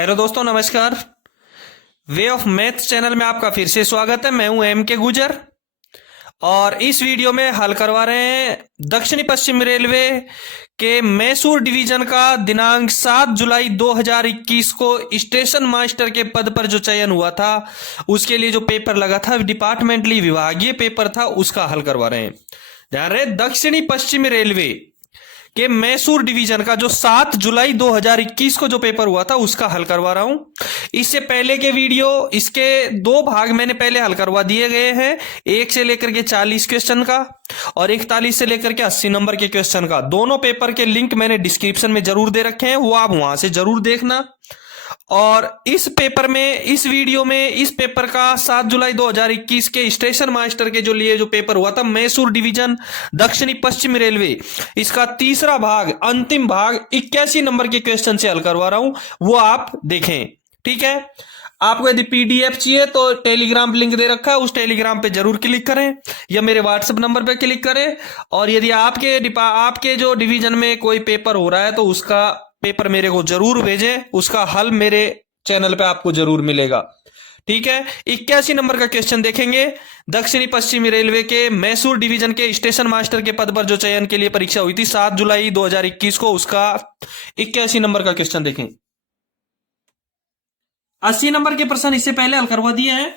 Hello दोस्तों, नमस्कार। Way of math channel में आपका फिर से स्वागत है। मैं हूं एम के गुजर और इस वीडियो में हल करवा रहे हैं दक्षिणी पश्चिम रेलवे के मैसूर डिवीजन का दिनांक 7 जुलाई 2021 को स्टेशन मास्टर के पद पर जो चयन हुआ था उसके लिए जो पेपर लगा था, डिपार्टमेंटली विभागीय पेपर था, उसका हल करवा रहे हैं। ध्यान रहे, दक्षिणी पश्चिम रेलवे कि मैसूर डिवीजन का जो 7 जुलाई 2021 को जो पेपर हुआ था उसका हल करवा रहा हूं। इससे पहले के वीडियो, इसके दो भाग मैंने पहले हल करवा दिए गए हैं, 1 से लेकर के 40 क्वेश्चन का और 41 से लेकर के 80 नंबर के क्वेश्चन का। दोनों पेपर के लिंक मैंने डिस्क्रिप्शन में जरूर दे रखे हैं, वो आप वहां से जरूर देखना। और इस पेपर में, इस वीडियो में, इस पेपर का 7 जुलाई 2021 के स्टेशन मास्टर के जो लिए जो पेपर हुआ था मैसूर डिवीजन दक्षिणी पश्चिम रेलवे, इसका तीसरा भाग, अंतिम भाग 81 नंबर के क्वेश्चन से हल करवा रहा हूं, वो आप देखें। ठीक है, आपको यदि पीडीएफ चाहिए तो टेलीग्राम लिंक दे रखा है, उस टेलीग्राम पे जरूर क्लिक करें या मेरे व्हाट्सएप नंबर पे क्लिक करें। और यदि आपके जो डिवीजन में कोई पेपर हो रहा है तो उसका पेपर मेरे को जरूर भेजें, उसका हल मेरे चैनल पे आपको जरूर मिलेगा। ठीक है, 81 नंबर का क्वेश्चन देखेंगे। दक्षिणी पश्चिमी रेलवे के मैसूर डिवीजन के स्टेशन मास्टर के पद पर जो चयन के लिए परीक्षा हुई थी 7 जुलाई 2021 को, उसका 81 नंबर का क्वेश्चन देखें। 80 नंबर के प्रश्न इससे पहले हल करवा दिए हैं।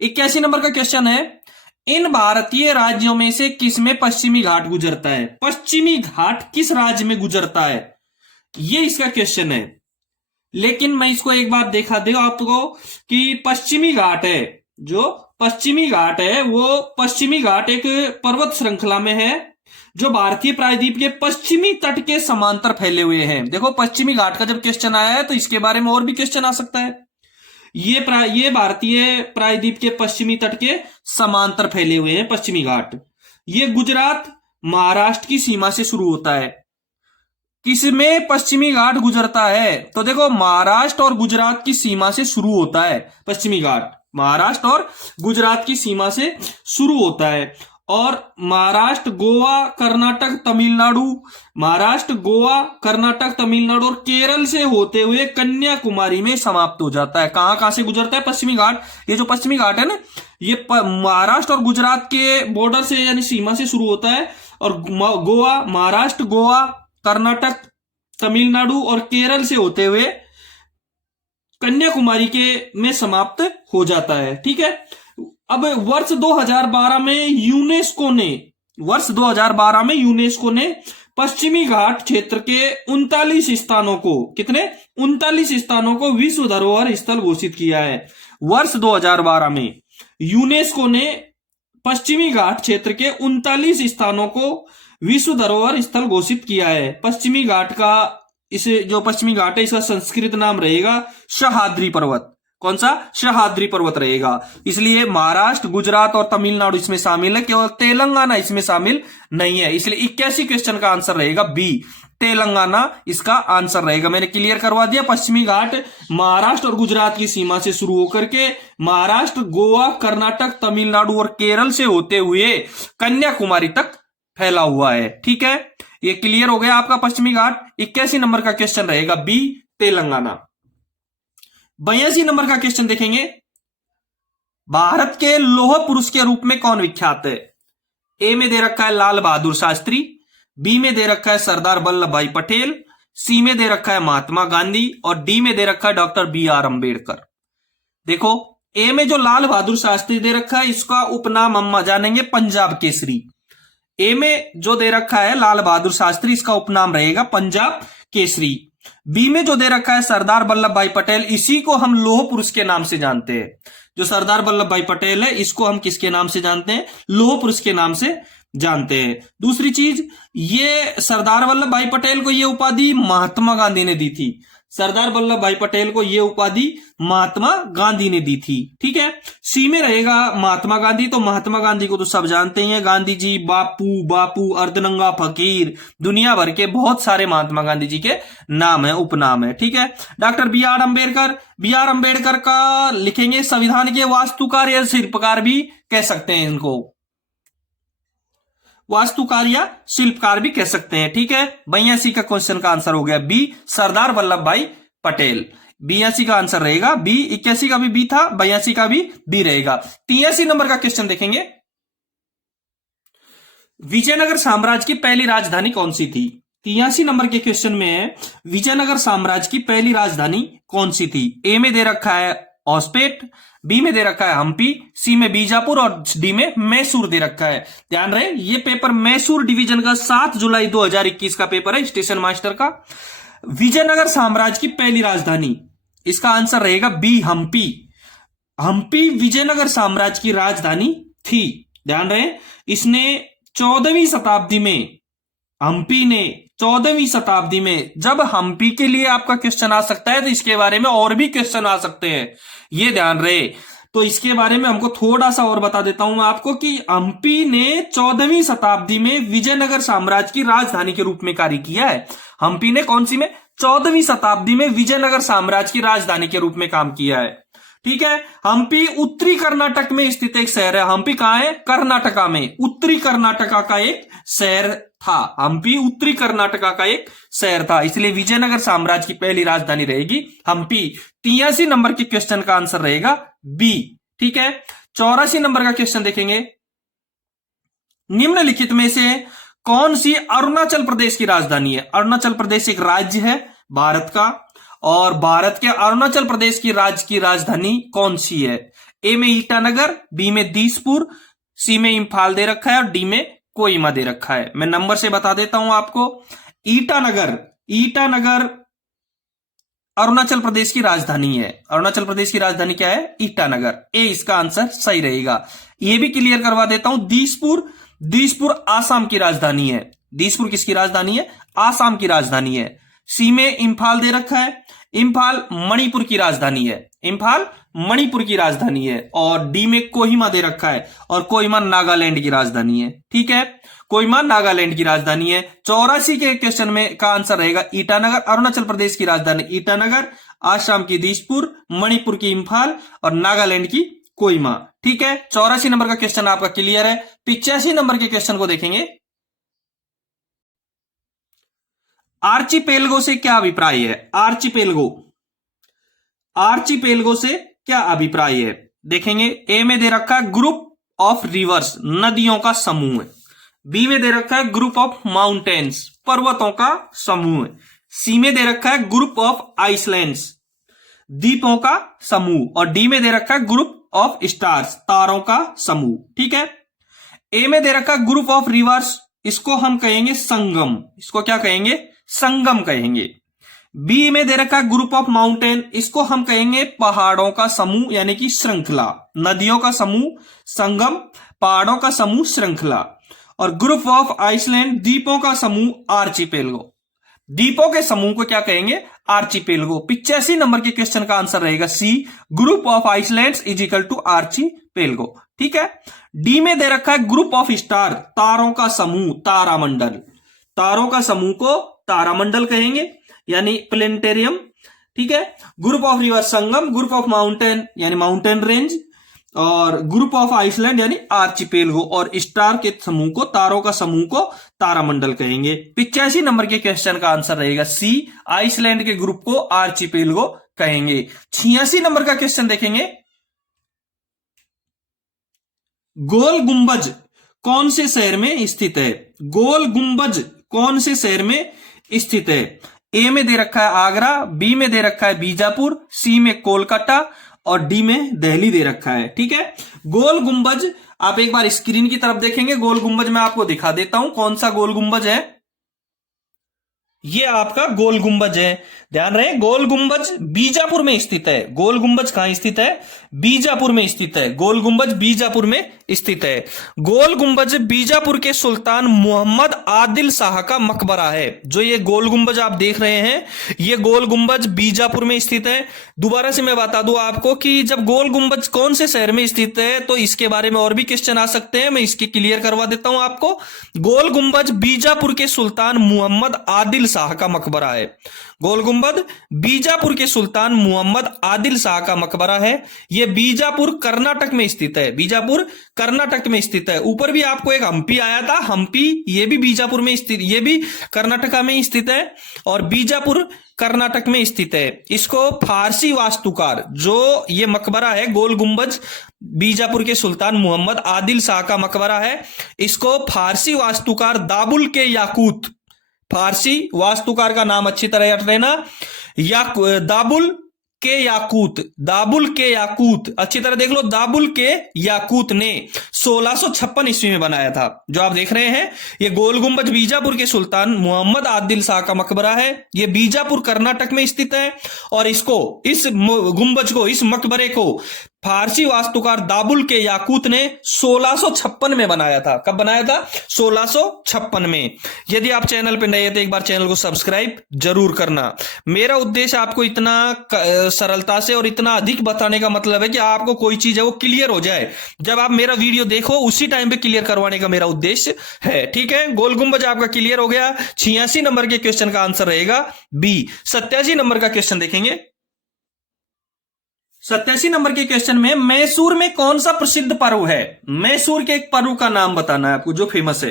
81 नंबर का क्वेश्चन है, इन भारतीय राज्यों में से किस में पश्चिमी घाट गुजरता है? पश्चिमी घाट किस राज्य में गुजरता है, ये इसका क्वेश्चन है। लेकिन मैं इसको एक बात दिखा दे आपको कि पश्चिमी घाट है, जो पश्चिमी घाट है वो पश्चिमी घाट एक पर्वत श्रृंखला में है जो भारतीय प्रायद्वीप के पश्चिमी तट के समांतर फैले हुए हैं। देखो, पश्चिमी घाट का जब क्वेश्चन आया है तो इसके बारे में और भी क्वेश्चन आ सकता है। ये भारतीय प्रायद्वीप के पश्चिमी तट के समांतर फैले हुए हैं पश्चिमी घाट। ये गुजरात महाराष्ट्र की सीमा से शुरू होता है। किसमें पश्चिमी घाट गुजरता है? तो देखो, महाराष्ट्र और गुजरात की सीमा से शुरू होता है पश्चिमी घाट, महाराष्ट्र और गुजरात की सीमा से शुरू होता है। और महाराष्ट्र, गोवा, कर्नाटक, तमिलनाडु, महाराष्ट्र, गोवा, कर्नाटक, तमिलनाडु और केरल से होते हुए कन्याकुमारी में समाप्त हो जाता है। कहां से गुजरता है पश्चिमी घाट? ये जो पश्चिमी घाट है ना, ये महाराष्ट्र और गुजरात के बॉर्डर से यानी सीमा से शुरू होता है और गोवा, महाराष्ट्र, गोवा, कर्नाटक, तमिलनाडु और केरल से होते हुए कन्याकुमारी के में समाप्त हो जाता है। ठीक है, अब वर्ष 2012 में यूनेस्को ने पश्चिमी घाट क्षेत्र के 39 स्थानों को, कितने? 39 स्थानों को विश्व धरोहर स्थल घोषित किया है। वर्ष 2012 में यूनेस्को ने पश्चिमी घाट क्षेत्र के 39 स्थानों को विश्व धरोहर स्थल घोषित किया है। पश्चिमी घाट का, इसे जो पश्चिमी घाट है इसका संस्कृत नाम रहेगा सह्याद्री पर्वत। कौन सा? सह्याद्री पर्वत रहेगा। इसलिए महाराष्ट्र, गुजरात और तमिलनाडु इसमें शामिल है, केवल तेलंगाना इसमें शामिल नहीं है। इसलिए 81 क्वेश्चन का आंसर रहेगा बी, तेलंगाना इसका आंसर रहेगा। मैंने क्लियर करवा दिया, पश्चिमी घाट महाराष्ट्र और गुजरात की सीमा से शुरू होकर के महाराष्ट्र, गोवा, कर्नाटक, तमिलनाडु और केरल से होते हुए कन्याकुमारी तक फैला हुआ है। ठीक है, ये क्लियर हो गया आपका पश्चिमी घाट। 81 नंबर का क्वेश्चन रहेगा बी, तेलंगाना। 82 नंबर का क्वेश्चन देखेंगे, भारत के लौह पुरुष के रूप में कौन विख्यात है? ए में दे रखा है लाल बहादुर शास्त्री, बी में दे रखा है सरदार वल्लभ भाई पटेल, सी में दे रखा है महात्मा गांधी और डी में दे रखा है डॉक्टर BR अम्बेडकर। देखो, ए में जो लाल बहादुर शास्त्री दे रखा है इसका उपनाम हम जानेंगे पंजाब केसरी। ए में जो दे रखा है लाल बहादुर शास्त्री, इसका उपनाम रहेगा पंजाब केसरी। बी में जो दे रखा है सरदार वल्लभ भाई पटेल, इसी को हम लौह पुरुष के नाम से जानते हैं। जो सरदार वल्लभ भाई पटेल है इसको हम किसके नाम से जानते हैं? लौह पुरुष के नाम से जानते हैं। दूसरी चीज, ये सरदार वल्लभ भाई पटेल को ये उपाधि महात्मा गांधी ने दी थी। सरदार वल्लभ भाई पटेल को यह उपाधि महात्मा गांधी ने दी थी। ठीक है, सी में रहेगा महात्मा गांधी। तो महात्मा गांधी को तो सब जानते ही हैं, गांधी जी, बापू, अर्धनंगा फकीर, दुनिया भर के बहुत सारे महात्मा गांधी जी के नाम है, उपनाम है। ठीक है, डॉक्टर BR अम्बेडकर का लिखेंगे संविधान के वास्तुकार या शिल्पकार भी कह सकते हैं इनको, वास्तुकार या शिल्पकार भी कह सकते हैं। ठीक है, 82 का क्वेश्चन का आंसर हो गया बी, सरदार वल्लभ भाई पटेल। 82 का आंसर रहेगा बी। 81 का भी बी था, 82 का भी बी रहेगा। 83 नंबर का क्वेश्चन देखेंगे, विजयनगर साम्राज्य की पहली राजधानी कौन सी थी? 83 नंबर के क्वेश्चन में है विजयनगर साम्राज्य की पहली राजधानी कौन सी थी? ए में दे रखा है ऑस्पेट, बी में दे रखा है हम्पी, सी में बीजापुर और डी में मैसूर दे रखा है। ध्यान रहे ये पेपर मैसूर डिवीजन का 7 जुलाई 2021 का पेपर है, स्टेशन मास्टर का। विजयनगर साम्राज्य की पहली राजधानी, इसका आंसर रहेगा बी हम्पी। हम्पी विजयनगर साम्राज्य की राजधानी थी। ध्यान रहे इसने 14वीं शताब्दी में, हम्पी ने 14वीं शताब्दी में, जब हम्पी के लिए आपका क्वेश्चन आ सकता है तो इसके बारे में और भी क्वेश्चन आ सकते हैं, ये ध्यान रहे। तो इसके बारे में हमको थोड़ा सा और बता देता हूं मैं आपको कि हम्पी ने 14वीं शताब्दी में विजयनगर साम्राज्य की राजधानी के रूप में कार्य किया है। हम्पी ने कौन सी में? 14वीं शताब्दी में विजयनगर साम्राज्य की राजधानी के रूप में काम किया है। ठीक है, हम्पी उत्तरी कर्नाटक में स्थित एक शहर है। हम्पी कहां है? कर्नाटका में, उत्तरी कर्नाटका का एक शहर था। हम्पी उत्तरी कर्नाटका का एक शहर था, इसलिए विजयनगर साम्राज्य की पहली राजधानी रहेगी हम्पी। 83 नंबर के क्वेश्चन का आंसर रहेगा बी। ठीक है, 84 नंबर का क्वेश्चन देखेंगे, निम्नलिखित में से कौन सी अरुणाचल प्रदेश की राजधानी है? अरुणाचल प्रदेश एक राज्य है भारत का, और भारत के अरुणाचल प्रदेश की राज्य की राजधानी कौन सी है? ए में ईटानगर, बी में दिसपुर, सी में इंफाल दे रखा है और डी में कोहिमा दे रखा है। मैं नंबर से बता देता हूं आपको। ईटानगर, ईटानगर अरुणाचल प्रदेश की राजधानी है। अरुणाचल प्रदेश की राजधानी क्या है? ईटानगर। ए इसका आंसर सही रहेगा। यह भी क्लियर करवा देता हूं, दिसपुर, दिसपुर आसाम की राजधानी है। दिसपुर किसकी राजधानी है? आसाम की राजधानी है। सी में इंफाल दे रखा है, इंफाल मणिपुर की राजधानी है। इंफाल मणिपुर की राजधानी है। और डी में कोहिमा दे रखा है, और कोहिमा नागालैंड की राजधानी है। ठीक है, कोहिमा नागालैंड की राजधानी है। 84 के क्वेश्चन में का आंसर रहेगा ईटानगर। अरुणाचल प्रदेश की राजधानी ईटानगर, आसाम की दिसपुर, मणिपुर की इंफाल और नागालैंड की कोहिमा। ठीक है, 84 नंबर का क्वेश्चन आपका क्लियर है। 85 नंबर के क्वेश्चन को देखेंगे, आर्चिपेलगो से क्या अभिप्राय है? आर्चिपेलगो, आर्चिपेलगो से क्या अभिप्राय है? देखेंगे, ए में दे रखा है ग्रुप ऑफ रिवर्स, नदियों का समूह है। बी में दे रखा है ग्रुप ऑफ माउंटेन्स, पर्वतों का समूह है। सी में दे रखा है ग्रुप ऑफ आइसलैंड्स, द्वीपों का समूह। और डी में दे रखा है ग्रुप ऑफ स्टार्स, तारों का समूह। ठीक है, ए में दे रखा है ग्रुप ऑफ रिवर्स, इसको हम कहेंगे संगम। इसको क्या कहेंगे? संगम कहेंगे। बी में दे रखा है ग्रुप ऑफ माउंटेन, इसको हम कहेंगे पहाड़ों का समूह यानी कि श्रृंखला। नदियों का समूह संगम, पहाड़ों का समूह श्रृंखला। और ग्रुप ऑफ आइसलैंड, द्वीपों का समूह आर्चिपेलगो। द्वीपों के समूह को क्या कहेंगे? आर्चिपेलगो। 85 नंबर के क्वेश्चन का आंसर रहेगा C, group of islands is equal to archipelago. ठीक है, डी में दे रखा है ग्रुप ऑफ स्टार, तारों का समूह, तारामंडल। तारों का समूह को तारामंडल कहेंगे यानी प्लेनेटेरियम। ठीक है, group of river Sangam, group of mountain यानी माउंटेन रेंज, और ग्रुप ऑफ आइसलैंड यानी आर्चिपेलगो। और स्टार के समूह को, तारों का समूह को तारामंडल कहेंगे। 85 नंबर के क्वेश्चन का आंसर रहेगा सी, आइसलैंड के ग्रुप को आर्चिपेलगो कहेंगे। 86 नंबर का क्वेश्चन देखेंगे, गोल गुंबज कौन से शहर में स्थित है? गोल गुंबज कौन से शहर में स्थित है? ए में दे रखा है आगरा, बी में दे रखा है बीजापुर, सी में कोलकाता और डी में दिल्ली दे रखा है। ठीक है, गोल गुंबज आप एक बार स्क्रीन की तरफ देखेंगे, गोल गुंबज मैं आपको दिखा देता हूं कौन सा गोल गुंबज है। ये आपका गोल गुंबज है। ध्यान रहे, गोल गुंबज बीजापुर में स्थित है। गोल गुंबज कहां स्थित है? बीजापुर में स्थित है। गोल गुंबज बीजापुर में स्थित है। गोल गुंबज बीजापुर के सुल्तान मोहम्मद आदिल शाह का मकबरा है। जो ये गोल गुंबज आप देख रहे हैं, ये गोल गुंबज बीजापुर में स्थित है। दोबारा से मैं बता दूं आपको कि जब गोल गुंबज कौन से शहर में स्थित है तो इसके बारे में और भी क्वेश्चन आ सकते हैं, मैं इसके क्लियर करवा देता हूं आपको। गोल गुंबज बीजापुर के सुल्तान मोहम्मद आदिल शाह का मकबरा है। गोल गुंबद बीजापुर के सुल्तान मोहम्मद आदिल शाह का मकबरा है। यह बीजापुर कर्नाटक में स्थित है। बीजापुर कर्नाटक में स्थित है। ऊपर भी आपको एक हम्पी आया था, हम्पी, ये भी बीजापुर में स्थित, ये भी कर्नाटका में स्थित है और बीजापुर कर्नाटक में स्थित है। इसको फारसी वास्तुकार, जो ये मकबरा है गोल गुंबज बीजापुर के सुल्तान मोहम्मद आदिल शाह का मकबरा है, इसको फारसी वास्तुकार दाबुल के याकूत, फारसी वास्तुकार का नाम अच्छी तरह याद रहना, दाबुल के याकूत, दाबुल के याकूत, अच्छी तरह देख लो, दाबुल के याकूत ने 1656 ईस्वी में बनाया था। जो आप देख रहे हैं ये गोल गुंबज बीजापुर के सुल्तान मोहम्मद आदिल शाह का मकबरा है। ये बीजापुर कर्नाटक में स्थित है और इसको, इस गुंबज को, इस मकबरे को फारसी वास्तुकार दाबुल के याकूत ने 1656 में बनाया था। कब बनाया था? 1656 में। यदि आप चैनल पे नए हैं तो एक बार चैनल को सब्सक्राइब जरूर करना। मेरा उद्देश्य आपको इतना सरलता से और इतना अधिक बताने का मतलब है कि आपको कोई चीज है वो क्लियर हो जाए। जब आप मेरा वीडियो देखो उसी टाइम पे क्लियर करवाने का मेरा उद्देश्य है। ठीक है, गोल गुंबज आपका क्लियर हो गया। 86 नंबर के क्वेश्चन का आंसर रहेगा बी। 87 नंबर का क्वेश्चन देखेंगे। 87 नंबर के क्वेश्चन में मैसूर में कौन सा प्रसिद्ध पर्व है? मैसूर के एक पर्व का नाम बताना है आपको जो फेमस है।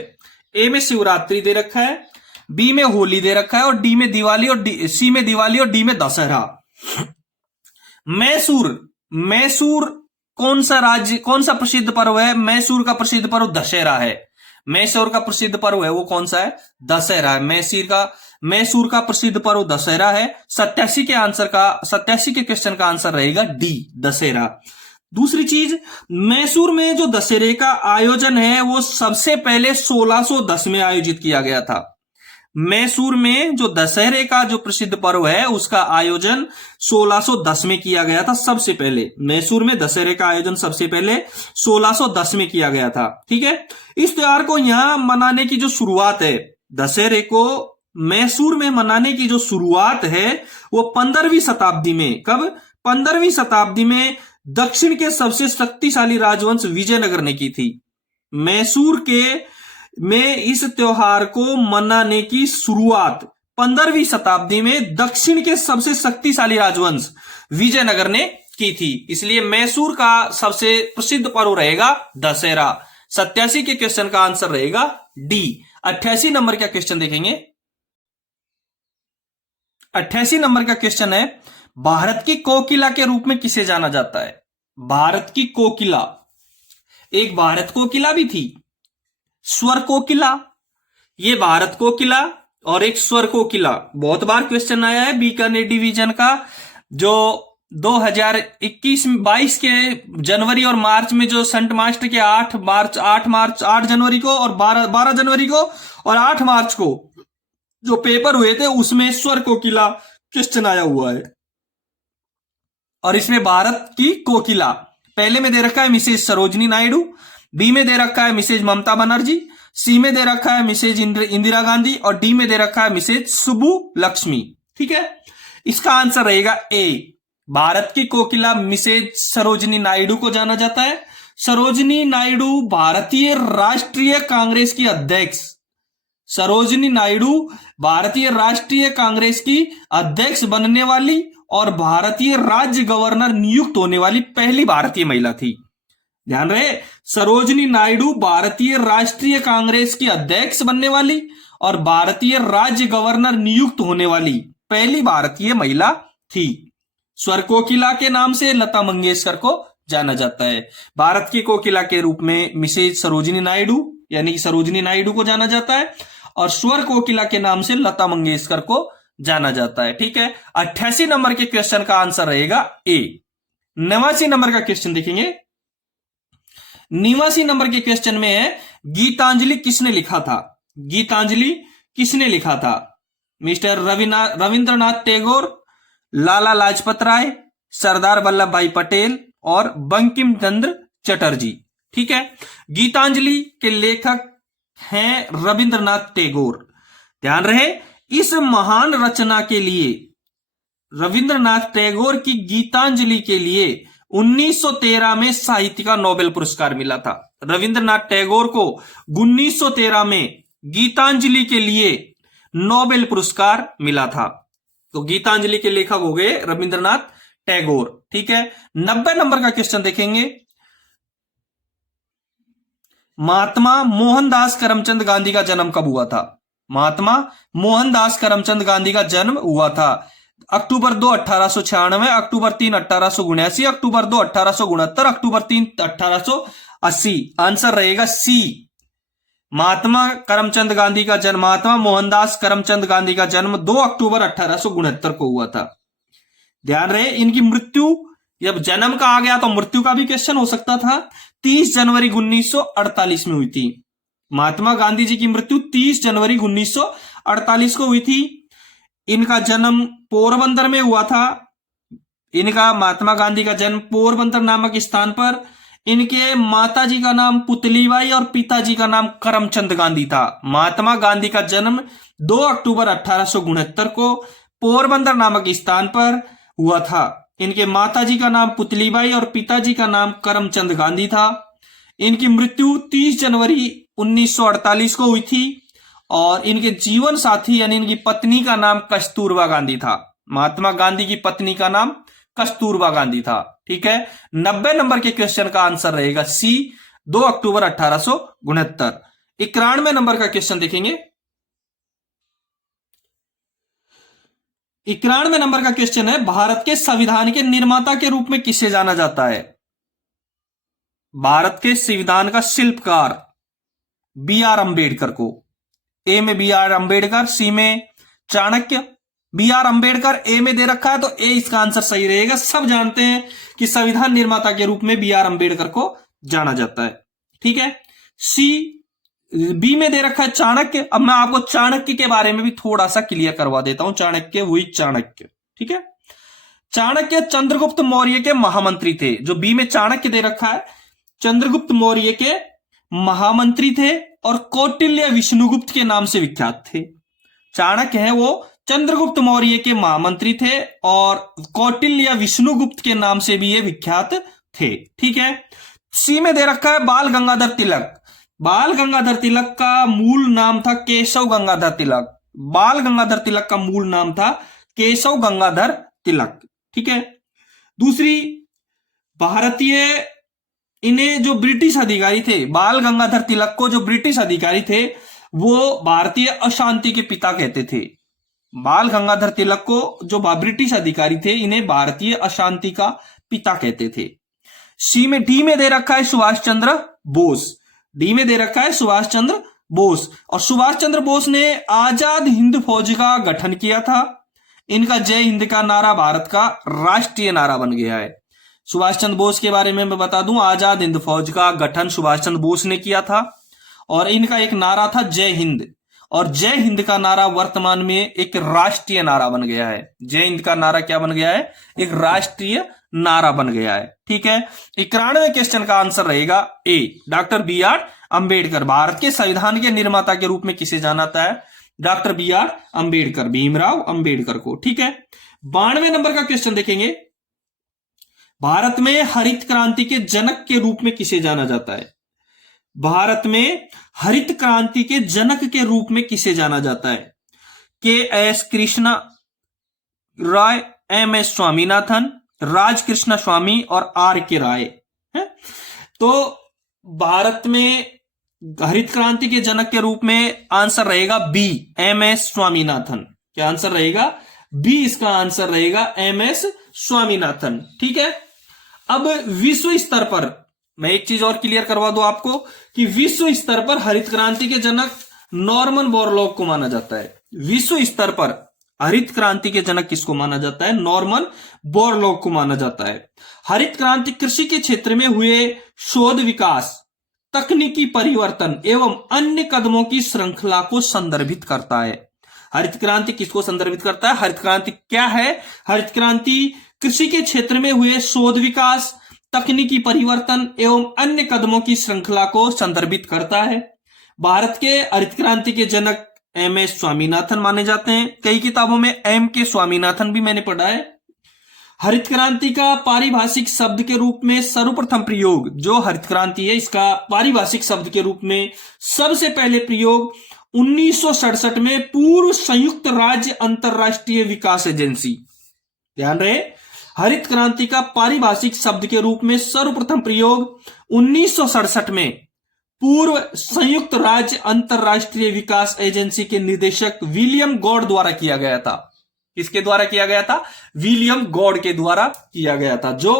ए में शिवरात्रि दे रखा है, बी में होली दे रखा है और डी में दिवाली और सी में दिवाली और डी में दशहरा। मैसूर कौन सा राज्य, कौन सा प्रसिद्ध पर्व है? मैसूर का प्रसिद्ध पर्व दशहरा है। मैसूर का प्रसिद्ध पर्व है वो कौन सा है? दशहरा है। मैसूर का प्रसिद्ध पर्व दशहरा है। 87 के क्वेश्चन का आंसर रहेगा डी, दशहरा। दूसरी चीज, मैसूर में जो दशहरे का आयोजन है वो सबसे पहले 1610 में आयोजित किया गया था। मैसूर में जो दशहरे का जो प्रसिद्ध पर्व है उसका आयोजन 1610 में किया गया था। सबसे पहले मैसूर में दशहरे का आयोजन सबसे पहले 1610 में किया गया था। ठीक है, इस त्योहार को यहां मनाने की जो शुरुआत है, दशहरे को मैसूर में मनाने की जो शुरुआत है वो 15वीं शताब्दी में, कब? 15वीं शताब्दी में दक्षिण के सबसे शक्तिशाली राजवंश विजयनगर ने की थी। मैसूर में इस त्योहार को मनाने की शुरुआत 15वीं शताब्दी में दक्षिण के सबसे शक्तिशाली राजवंश विजयनगर ने की थी। इसलिए मैसूर का सबसे प्रसिद्ध पर्व रहेगा दशहरा। 87 के क्वेश्चन का आंसर रहेगा डी। 88 नंबर का क्वेश्चन देखेंगे। 88 नंबर का क्वेश्चन है, भारत की कोकिला के रूप में किसे जाना जाता है? भारत की कोकिला, एक भारत कोकिला भी थी, स्वर कोकिला, ये भारत कोकिला और एक स्वर कोकिला। बहुत बार क्वेश्चन आया है बीकानेर डिवीजन का, जो 2021-22 के जनवरी और मार्च में जो संट मास्टर के 8 जनवरी को और 12 जनवरी को और 8 मार्च को जो पेपर हुए थे उसमें स्वर कोकिला क्वेश्चन आया हुआ है। और इसमें भारत की कोकिला पहले में दे रखा है मिसेज सरोजनी नायडू, बी में दे रखा है मिसेज ममता बनर्जी, सी में दे रखा है मिसेज इंदिरा गांधी और डी में दे रखा है मिसेज सुब्बू लक्ष्मी। ठीक है, इसका आंसर रहेगा ए। भारत की कोकिला मिसेज सरोजनी नायडू को जाना जाता है। सरोजनी नायडू भारतीय राष्ट्रीय कांग्रेस की अध्यक्ष, सरोजनी नायडू भारतीय राष्ट्रीय कांग्रेस की अध्यक्ष बनने वाली और भारतीय राज्य गवर्नर नियुक्त होने वाली पहली भारतीय महिला थी। ध्यान रहे, सरोजनी नायडू भारतीय राष्ट्रीय कांग्रेस की अध्यक्ष बनने वाली और भारतीय राज्य गवर्नर नियुक्त होने वाली पहली भारतीय महिला थी। स्वर कोकिला के नाम से लता मंगेशकर को जाना जाता है। भारत की कोकिला के रूप में मिसेज सरोजनी नायडू यानी कि सरोजनी नायडू को जाना जाता है और स्वर कोकिला के नाम से लता मंगेशकर को जाना जाता है। ठीक है, 88 नंबर के क्वेश्चन का आंसर रहेगा ए। 89 नंबर का क्वेश्चन देखेंगे। 89 नंबर के क्वेश्चन में है, गीतांजलि किसने लिखा था? गीतांजलि किसने लिखा था? मिस्टर रविंद्रनाथ टैगोर, लाला लाजपत राय, सरदार वल्लभ भाई पटेल और बंकिम चंद्र चटर्जी। ठीक है, गीतांजलि के लेखक हैं रविंद्रनाथ टैगोर। ध्यान रहे, इस महान रचना के लिए रविंद्रनाथ टैगोर की गीतांजलि के लिए 1913 में साहित्य का नोबेल पुरस्कार मिला था। रविंद्रनाथ टैगोर को 1913 में गीतांजलि के लिए नोबेल पुरस्कार मिला था। तो गीतांजलि के लेखक हो गए रविंद्रनाथ टैगोर। ठीक है, 90 नंबर का क्वेश्चन देखेंगे। महात्मा मोहनदास करमचंद गांधी का जन्म कब हुआ था? महात्मा मोहनदास करमचंद गांधी का जन्म हुआ था अक्टूबर 2 1896, अक्टूबर 3 1879, अक्टूबर 2 1869, अक्टूबर 3 1880। आंसर रहेगा सी। महात्मा करमचंद गांधी का जन्म, महात्मा मोहनदास करमचंद गांधी का जन्म 2 अक्टूबर 1869 को हुआ था। ध्यान रहे, इनकी मृत्यु, जब जन्म का आ गया तो मृत्यु का भी क्वेश्चन हो सकता था। 30 जनवरी 1948 में हुई थी। महात्मा गांधी जी की मृत्यु 30 जनवरी 1948 को हुई थी। इनका जन्म पोरबंदर में हुआ था। इनका, महात्मा गांधी का जन्म पोरबंदर नामक स्थान पर। इनके माता जी का नाम पुतलीबाई और पिताजी का नाम करमचंद गांधी था। महात्मा गांधी का जन्म 2 अक्टूबर 1869 को पोरबंदर नामक स्थान पर हुआ था। इनके माताजी का नाम पुतलीबाई और पिताजी का नाम करमचंद गांधी था। इनकी मृत्यु 30 जनवरी 1948 को हुई थी और इनके जीवन साथी यानी इनकी पत्नी का नाम कस्तूरबा गांधी था। महात्मा गांधी की पत्नी का नाम कस्तूरबा गांधी था। ठीक है, 90 नंबर के क्वेश्चन का आंसर रहेगा सी, 2 अक्टूबर 1869। 91 नंबर का क्वेश्चन देखेंगे। 91 नंबर का क्वेश्चन है, भारत के संविधान के निर्माता के रूप में किसे जाना जाता है? भारत के संविधान का शिल्पकार बी आर अंबेडकर को। ए में बी आर अंबेडकर, सी में चाणक्य। बी आर अंबेडकर ए में दे रखा है तो ए इसका आंसर सही रहेगा। सब जानते हैं कि संविधान निर्माता के रूप में बी आर अंबेडकर को जाना जाता है। ठीक है, सी, बी में दे रखा है चाणक्य। अब मैं आपको चाणक्य के बारे में भी थोड़ा सा क्लियर करवा देता हूं। चाणक्य हुई चाणक्य। ठीक है, चाणक्य चंद्रगुप्त मौर्य के महामंत्री थे। जो बी में चाणक्य दे रखा है, चंद्रगुप्त मौर्य के महामंत्री थे और कौटिल्य विष्णुगुप्त के नाम से विख्यात थे। चाणक्य है वो चंद्रगुप्त मौर्य के महामंत्री थे और कौटिल्य विष्णुगुप्त के नाम से भी ये विख्यात थे। ठीक है, सी में दे रखा है बाल गंगाधर तिलक। बाल गंगाधर तिलक का मूल नाम था केशव गंगाधर तिलक। बाल गंगाधर तिलक का मूल नाम था केशव गंगाधर तिलक। ठीक है, दूसरी, भारतीय, इन्हें जो ब्रिटिश अधिकारी थे, बाल गंगाधर तिलक को जो ब्रिटिश अधिकारी थे वो भारतीय अशांति के पिता कहते थे। बाल गंगाधर तिलक को जो ब्रिटिश अधिकारी थे इन्हें भारतीय अशांति का पिता कहते थे। सी में, डी में दे रखा है सुभाष चंद्र बोस। डी में दे रखा है सुभाष चंद्र बोस और सुभाष चंद्र बोस ने आजाद हिंद फौज का गठन किया था। इनका जय हिंद का नारा भारत का राष्ट्रीय नारा बन गया है। सुभाष चंद्र बोस के बारे में मैं बता दूं, आजाद हिंद फौज का गठन सुभाष चंद्र बोस ने किया था और इनका एक नारा था जय हिंद, और जय हिंद का नारा वर्तमान में एक राष्ट्रीय नारा बन गया है। जय हिंद का नारा क्या बन गया है? एक राष्ट्रीय नारा बन गया है। ठीक है, 91वें क्वेश्चन का आंसर रहेगा A, doctor B R Ambedkar. Bharat के संविधान के निर्माता के रूप में किसे जाना जाता है? Doctor B R Ambedkar, Bhimrao Ambedkar को। ठीक है, 92वें नंबर का क्वेश्चन देखेंगे। भारत में हरित क्रांति के जनक के रूप में किसे जाना जाता है? भारत में हरित क्रांति के जनक के रूप में किसे जाना जाता है? के एस कृष्णा राय, एम एस स्वामीनाथन, राज कृष्णा स्वामी और आर के राय है। तो भारत में हरित क्रांति के जनक के रूप में आंसर रहेगा बी, एम एस स्वामीनाथन। क्या आंसर रहेगा? बी इसका आंसर रहेगा, एम एस स्वामीनाथन। ठीक है, अब विश्व स्तर पर मैं एक चीज और क्लियर करवा दूं आपको कि विश्व स्तर पर हरित क्रांति के जनक नॉर्मन बोरलॉग को माना जाता है। विश्व स्तर पर हरित क्रांति के जनक किसको माना जाता है? नॉर्मन बोरलॉग को माना जाता है। हरित क्रांति कृषि के क्षेत्र में हुए शोध, विकास, तकनीकी परिवर्तन एवं अन्य कदमों की श्रृंखला को संदर्भित करता है। हरित क्रांति किसको संदर्भित करता है? हरित क्रांति क्या है? हरित क्रांति कृषि के क्षेत्र में हुए शोध, विकास, तकनीकी परिवर्तन एवं अन्य कदमों की श्रृंखला को संदर्भित करता है। भारत के हरित क्रांति के जनक एम एस स्वामीनाथन माने जाते हैं। कई किताबों में एम के स्वामीनाथन भी मैंने पढ़ा है। हरित क्रांति का पारिभाषिक शब्द के रूप में सर्वप्रथम प्रयोग, जो हरित क्रांति है इसका पारिभाषिक शब्द के रूप में सबसे पहले प्रयोग 1967 में पूर्व संयुक्त राज्य अंतरराष्ट्रीय विकास एजेंसी, ध्यान रहे, हरित क्रांति का पारिभाषिक शब्द के रूप में सर्वप्रथम प्रयोग 1967 में पूर्व संयुक्त राज्य अंतरराष्ट्रीय विकास एजेंसी के निदेशक विलियम गॉड द्वारा किया गया था। किसके द्वारा किया गया था? विलियम गॉड के द्वारा किया गया था, जो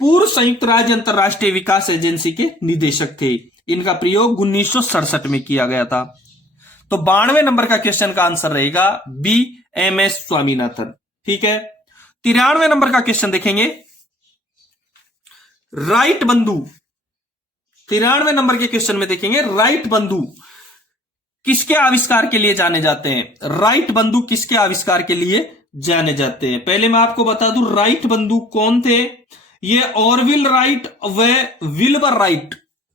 पूर्व संयुक्त राज्य अंतरराष्ट्रीय विकास एजेंसी के निदेशक थे। इनका प्रयोग 1967 में किया गया था। तो 92 नंबर का क्वेश्चन का आंसर रहेगा बी, एम.एस. स्वामीनाथन। ठीक है, 93 नंबर का क्वेश्चन देखेंगे, राइट बंधु। 93 नंबर के क्वेश्चन में देखेंगे, राइट बंधु किसके आविष्कार के लिए जाने जाते हैं? राइट बंधु किसके आविष्कार के लिए जाने जाते हैं? पहले मैं आपको बता दूं राइट बंधु कौन थे। ये ऑरविल राइट व विल्बर राइट।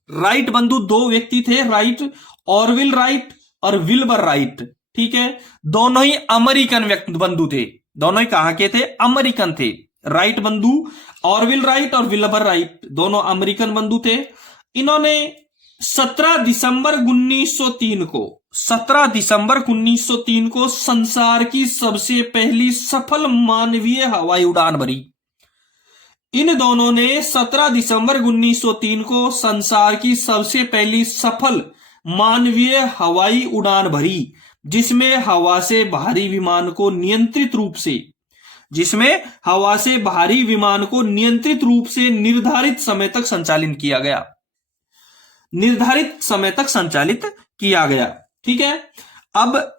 राइट बंधु दो व्यक्ति थे, राइट, ऑरविल राइट और विल्बर राइट। ठीक है, दोनों ही अमेरिकन व्यक्ति बंधु थे। दोनों ही कहां के थे? अमेरिकन थे। राइट बंधु ऑरविल राइट और विल्बर राइट दोनों अमेरिकन बंधु थे। इन्होंने 17 दिसंबर 1903 को 17 दिसंबर 1903 को संसार की सबसे पहली सफल मानवीय हवाई उड़ान भरी। इन दोनों ने 17 दिसंबर 1903 को संसार की सबसे पहली सफल मानवीय हवाई उड़ान भरी, जिसमें हवा से भारी विमान को नियंत्रित रूप से निर्धारित समय तक संचालित किया गया। ठीक है, अब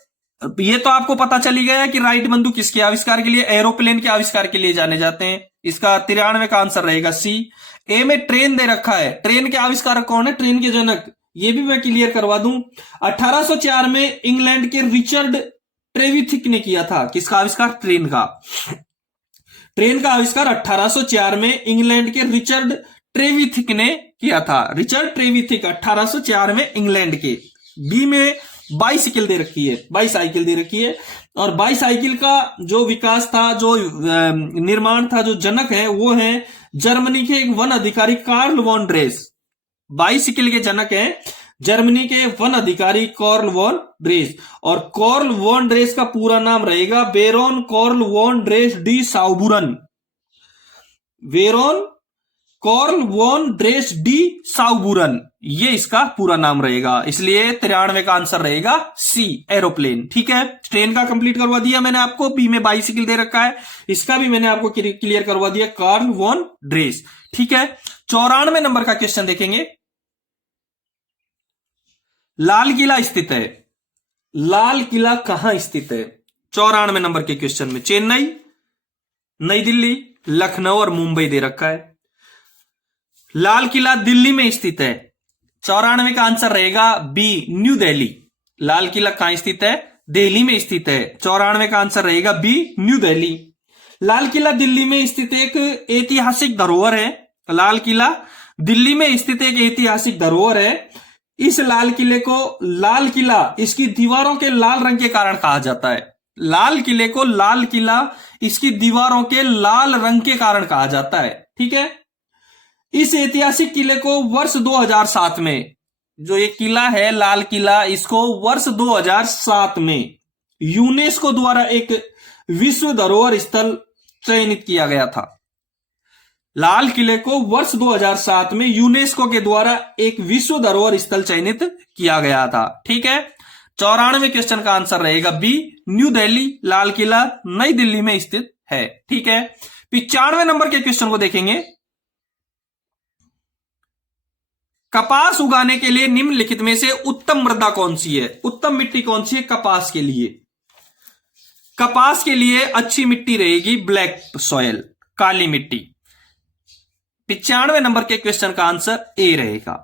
ये तो आपको पता चली गया कि राइट बंधु किसके आविष्कार के लिए? एरोप्लेन के आविष्कार के लिए जाने जाते हैं। इसका 93 का आंसर रहेगा सी। ए में ट्रेन दे रखा है, ट्रेन के आविष्कारक कौन है? ट्रेन के जनक, ये भी मैं क्लियर करवा दूं। 1804 में इंग्लैंड के रिचर्ड ट्रेविथिक ने किया था। किसका आविष्कार? ट्रेन का। ट्रेन का आविष्कार 1804 में इंग्लैंड के रिचर्ड ट्रेविथिक ने किया था। रिचर्ड ट्रेविथिक 1804 में इंग्लैंड के। बी में बाईसाइकिल दे रखी है, और बाईसाइकिल का जो विकास था, जो निर्माण था, जो जनक है वो है जर्मनी के एक वन अधिकारी कार्ल वॉन ड्रेस। बाईसाइकिल के जनक है जर्मनी के वन अधिकारी कार्ल वॉन ड्रेस, और कार्ल वॉन ड्रेस का पूरा नाम रहेगा Baron Karl von Drais de Sauerbrun. Baron Karl von Drais de Sauerbrun, ये इसका पूरा नाम रहेगा। इसलिए 93 का आंसर रहेगा सी, एरोप्लेन। ठीक है, ट्रेन का कंप्लीट करवा दिया मैंने आपको। बी में बाईसाइकिल दे रखा है, इसका भी मैंने आपको क्लियर करवा दिया, कार्ल वॉन ड्रेस। ठीक है, 94 नंबर का क्वेश्चन देखेंगे, लाल किला स्थित है। लाल किला कहां स्थित है? 94 नंबर के क्वेश्चन में चेन्नई, नई दिल्ली, लखनऊ और मुंबई दे रखा है। लाल किला दिल्ली में स्थित है। 94 का आंसर रहेगा बी, न्यू दिल्ली। लाल किला कहां स्थित है? दिल्ली में स्थित है। 94 का आंसर रहेगा बी, न्यू दिल्ली। लाल किला दिल्ली में स्थित एक ऐतिहासिक धरोहर है। लाल किला दिल्ली में स्थित एक ऐतिहासिक धरोहर है। इस लाल किले को लाल किला इसकी दीवारों के लाल रंग के कारण कहा जाता है। लाल किले को लाल किला इसकी दीवारों के लाल रंग के कारण कहा जाता है। ठीक है, इस ऐतिहासिक किले को वर्ष 2007 में, जो ये किला है लाल किला, इसको वर्ष 2007 में यूनेस्को द्वारा एक विश्व धरोहर स्थल चयनित किया गया था। लाल किले को वर्ष 2007 में यूनेस्को के द्वारा एक विश्व धरोहर स्थल चयनित किया गया था। ठीक है, 94 क्वेश्चन का आंसर रहेगा बी, न्यू दिल्ली। लाल किला नई दिल्ली में स्थित है। ठीक है, 95 नंबर के क्वेश्चन को देखेंगे, कपास उगाने के लिए निम्नलिखित में से उत्तम मृदा कौन सी है? उत्तम मिट्टी कौन सी है कपास के लिए? कपास के लिए अच्छी मिट्टी रहेगी ब्लैक सॉयल, काली मिट्टी। 95 नंबर के क्वेश्चन का आंसर ए रहेगा।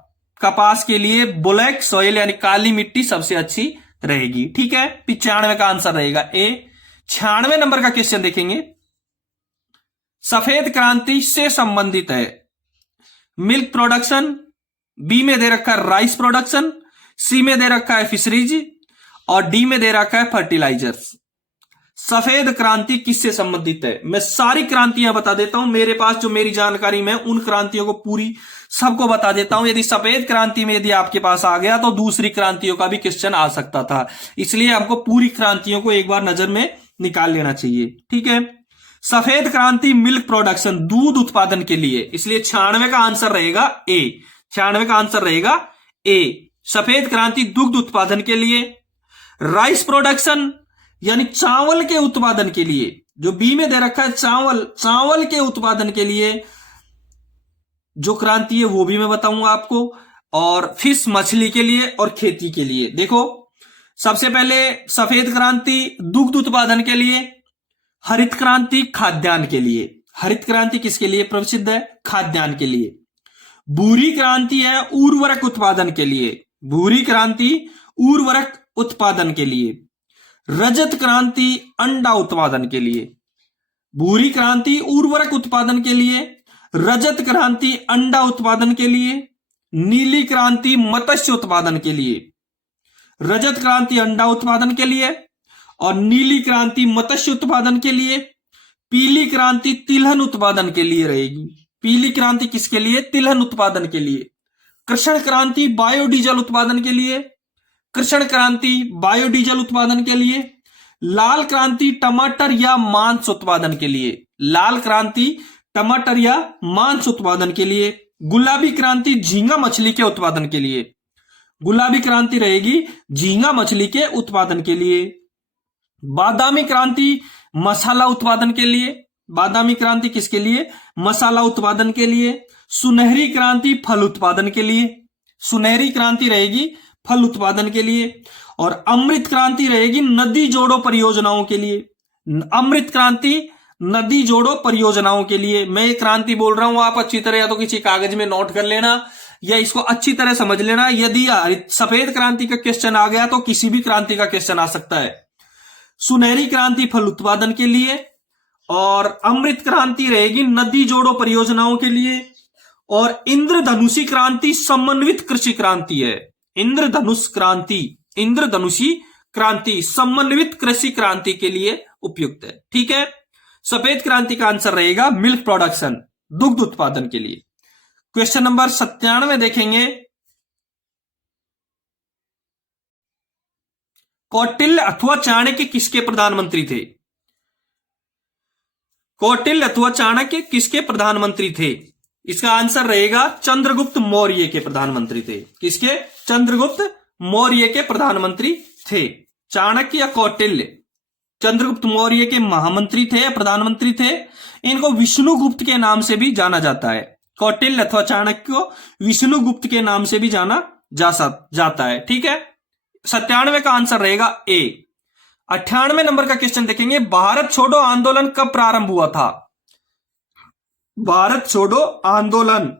कपास के लिए ब्लैक सॉयल यानी काली मिट्टी सबसे अच्छी रहेगी। ठीक है, 95 का आंसर रहेगा ए। 96 नंबर का क्वेश्चन देखेंगे, सफेद क्रांति से संबंधित है मिल्क प्रोडक्शन, बी में दे रखा है राइस प्रोडक्शन, सी में दे रखा है फिशरीज और डी में दे रखा है फर्टिलाइजर्स। सफेद क्रांति किससे संबंधित है? मैं सारी क्रांतियां बता देता हूं, मेरे पास जो मेरी जानकारी में उन क्रांतियों को पूरी सबको बता देता हूं। यदि सफेद क्रांति में यदि आपके पास आ गया तो दूसरी क्रांतियों का भी क्वेश्चन आ सकता था, इसलिए हमको पूरी क्रांतियों को एक बार नजर में निकाल लेना चाहिए। ठीक है, सफेद क्रांति मिल्क प्रोडक्शन, दूध उत्पादन के लिए, इसलिए 96 का आंसर रहेगा ए। 96 का आंसर रहेगा ए, सफेद क्रांति दुग्ध उत्पादन के लिए। राइस प्रोडक्शन यानी चावल के उत्पादन के लिए, जो बी में दे रखा है चावल के उत्पादन के लिए जो क्रांति है वो भी मैं बताऊंगा आपको। और फिश मछली के लिए और खेती के लिए। देखो सबसे पहले सफेद क्रांति दुग्ध उत्पादन के लिए, हरित क्रांति खाद्यान्न के लिए। हरित क्रांति किसके लिए प्रसिद्ध है? खाद्यान्न के लिए। भूरी क्रांति है उर्वरक उत्पादन के लिए, भूरी क्रांति उर्वरक उत्पादन के लिए। रजत क्रांति अंडा उत्पादन के लिए, भूरी क्रांति उर्वरक उत्पादन के लिए, रजत क्रांति अंडा उत्पादन के लिए, नीली क्रांति मत्स्य उत्पादन के लिए। रजत क्रांति अंडा उत्पादन के लिए और नीली क्रांति मत्स्य उत्पादन के लिए। पीली क्रांति तिलहन उत्पादन के लिए रहेगी। पीली क्रांति किसके लिए? तिलहन उत्पादन के लिए। कृष्ण क्रांति बायोडीजल उत्पादन के लिए, कृष्ण क्रांति बायोडीजल उत्पादन के लिए। लाल क्रांति टमाटर या मांस उत्पादन के लिए, लाल क्रांति टमाटर या मांस उत्पादन के लिए। गुलाबी क्रांति झींगा मछली के उत्पादन के लिए, गुलाबी क्रांति रहेगी झींगा मछली के उत्पादन के लिए। बादामी क्रांति मसाला उत्पादन के लिए, बादामी क्रांति किसके लिए? मसाला उत्पादन के लिए। सुनहरी क्रांति फल उत्पादन के लिए, सुनहरी क्रांति रहेगी फल उत्पादन के लिए। और अमृत क्रांति रहेगी नदी जोड़ो परियोजनाओं के लिए, अमृत क्रांति नदी जोड़ो परियोजनाओं के लिए। मैं ये क्रांति बोल रहा हूं, आप अच्छी तरह या तो किसी कागज में नोट कर लेना या इसको अच्छी तरह समझ लेना। यदि सफेद क्रांति का क्वेश्चन आ गया तो किसी भी क्रांति का क्वेश्चन आ सकता है। सुनहरी क्रांति फल उत्पादन के लिए और अमृत क्रांति रहेगी नदी जोड़ो परियोजनाओं के लिए। और इंद्रधनुषी क्रांति समन्वित कृषि क्रांति है। इंद्रधनुष क्रांति, इंद्रधनुषी क्रांति समन्वित कृषि क्रांति के लिए उपयुक्त है। ठीक है, सफेद क्रांति का आंसर रहेगा मिल्क प्रोडक्शन, दुग्ध उत्पादन के लिए। क्वेश्चन नंबर 97 देखेंगे। कौटिल्य अथवा चाणक्य किसके प्रधानमंत्री थे? कौटिल्य अथवा चाणक्य किसके प्रधानमंत्री थे? इसका आंसर रहेगा चंद्रगुप्त मौर्य के प्रधानमंत्री थे। किसके? चंद्रगुप्त मौर्य के प्रधानमंत्री थे। चाणक्य या कौटिल्य? चंद्रगुप्त मौर्य के महामंत्री थे, प्रधानमंत्री थे। इनको विष्णुगुप्त के नाम से भी जाना जाता है। कौटिल्य अथवा चाणक्य को विष्णुगुप्त के नाम से भी जाना जाता है। ठीक है, 97 का आंसर रहेगा ए। 98 नंबर का क्वेश्चन देखेंगे। भारत छोड़ो आंदोलन कब प्रारंभ हुआ था? भारत छोड़ो आंदोलन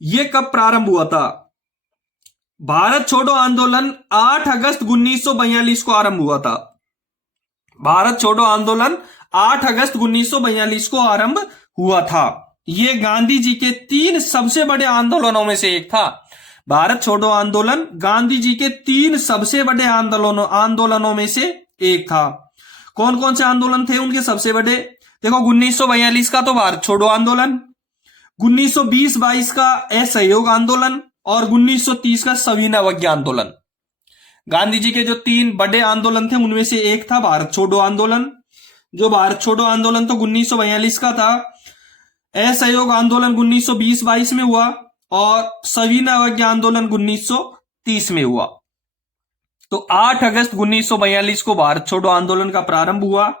ये कब प्रारंभ हुआ था? भारत छोड़ो आंदोलन 8 अगस्त 1942 को आरंभ हुआ था। भारत छोड़ो आंदोलन 8 अगस्त 1942 को आरंभ हुआ था। यह गांधी जी के 3 सबसे बड़े आंदोलनों में से एक था। भारत छोड़ो आंदोलन गांधी जी के 3 सबसे बड़े आंदोलनों में से एक था। कौन कौन से आंदोलन थे उनके सबसे बड़े? देखो 1942 का तो भारत छोड़ो आंदोलन, 1920-22 का असहयोग आंदोलन और 1930 का सविनय अवज्ञा आंदोलन। गांधी जी के जो 3 बड़े आंदोलन थे उनमें से एक था भारत छोड़ो आंदोलन। जो भारत छोड़ो आंदोलन तो 1942 का था, असहयोग आंदोलन 1920-22 में हुआ और सविनय अवज्ञा आंदोलन 1930 में हुआ। तो 8 अगस्त 1942 को भारत छोड़ो आंदोलन का प्रारंभ हुआ।